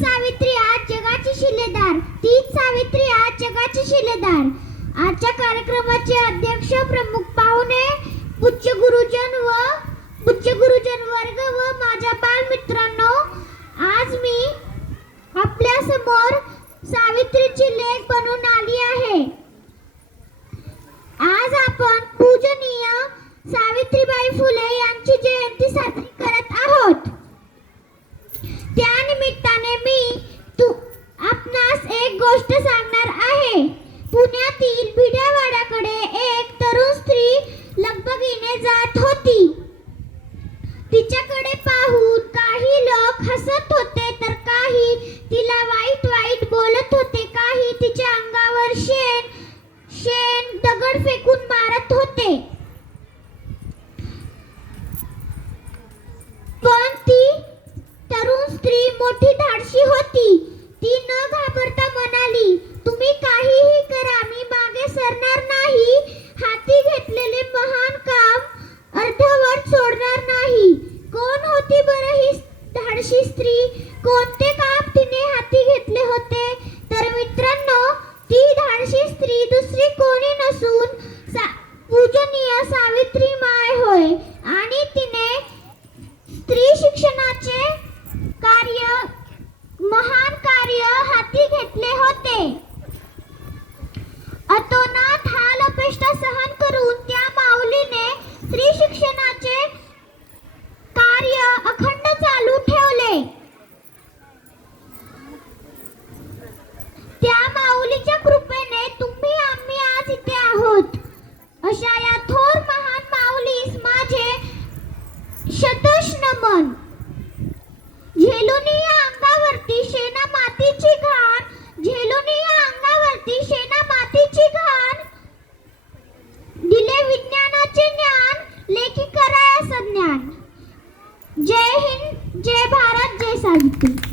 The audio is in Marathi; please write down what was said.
सावित्री आज जगाची शिलेदार, तीच सावित्री आज जगाची शिलेदार. आजच्या कार्यक्रमाचे अध्यक्ष, प्रमुख पाहुणे, पूज्य गुरुजन वर्ग व माझ्या बालमित्रांनो, आज मी आपल्या समोर सावित्रीची लेक बनवून आली आहे. आज आपण पूजनीय सावित्रीबाई फुले यांची जयंती साजरी करत आहोत. त्या निमित्ताने मी आपणास एक गोष्ट सांगणार आहे. पुण्यातील भिड्यावाड्याकडे एक तरुण स्त्री लगबगीने जात होती. तिच्याकडे पाहून काही लोक हसत होते, तर काही तिला वाईट बोलत होते. काही तिच्या अंगावर शेण दगड फेकून मारत होते. पण ती तरुण स्त्री मोठी धाडशी होती. ती न घाबरता म्हणाली, तुम्ही काहीही करा, मी मागे सरणार नाही. हाती घेतलेले महान काम अर्धवट सोडणार नाही. कोण होती बरं ही धाडशी स्त्री? कोणते काम तिने हाती घेतले होते? तर मित्रांनो, ती धाडशी स्त्री दुसरी कोणी नसून पूजनीय सावित्री माय होय. आणि तिने स्त्री शिक्षणाचे महान कार्य हाती घेतले होते. अतोनात हाल अपेष्टा सहन करून त्या माऊलीने स्त्री शिक्षणाचे कार्य अखंड चालू ठेवले. त्या माऊलीच्या कृपेने तुम्ही आम्ही आज इथे आहोत. अशा या थोर महान माऊलीस माझे शतश नमन. झेलुनी या अंगावरती शेणा मातीची घाण, झेलुनी या अंगावरती शेणा मातीची घाण, दिले विज्ञानाचे ज्ञान, लेखी कराय असं ज्ञान. जय हिंद, जय भारत, जय सावित्री.